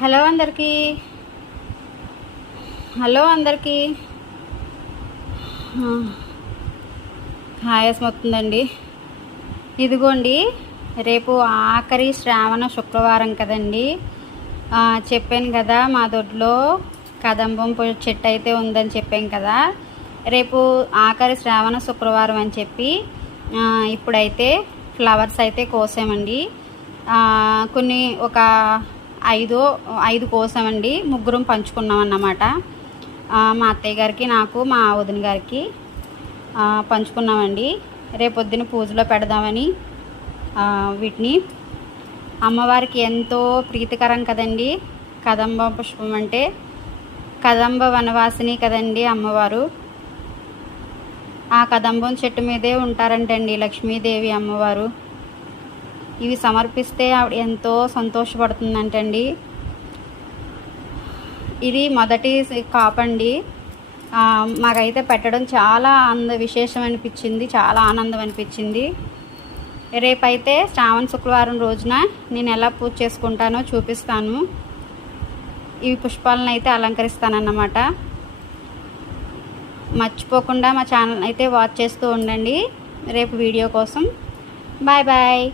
Hello అందరికీ. Hello అందరికీ. హాయస్ మొత్తుందండి ఇదిగోండి రేపు ఆఖరి శ్రావణ శుక్రవారం కదండి. చెప్పాను కదా మా దొడ్లో కదంబం చెట్టు అయితే ఉందని చెప్పాను కదా. రేపు ఆఖరి శ్రావణ శుక్రవారం అని చెప్పి ఇప్పుడైతే ఫ్లవర్స్ అయితే కోసామండి. కొన్ని ఒక ఐదు ఐదు కోసామండి ముగ్గురం పంచుకున్నాం అన్నమాట. మా అత్తయ్య గారికి నాకు మా వదిన గారికి పంచుకున్నామండి. రేపొద్దున పూజలో పెడదామని వీటిని. అమ్మవారికి ఎంతో ప్రీతికరం కదండి. కదంబ పుష్పం అంటే కదంబ వనవాసిని కదండి అమ్మవారు. ఆ కదంబం చెట్టు మీదే ఉంటారంటండి లక్ష్మీదేవి అమ్మవారు. ఇవి సమర్పిస్తే ఆవిడ ఎంతో సంతోషపడుతుందంటండి. ఇది మొదటి కాపండి. మాకైతే పెట్టడం చాలా అంద విశేషం అనిపించింది చాలా ఆనందం అనిపించింది. రేపైతే శ్రావణ శుక్రవారం రోజున నేను ఎలా పూజ చేసుకుంటానో చూపిస్తాను. ఇవి పుష్పాలను అయితే అలంకరిస్తానన్నమాట. మర్చిపోకుండా మా ఛానల్ అయితే వాచ్ చేస్తూ ఉండండి. రేపు వీడియో కోసం. Bye bye.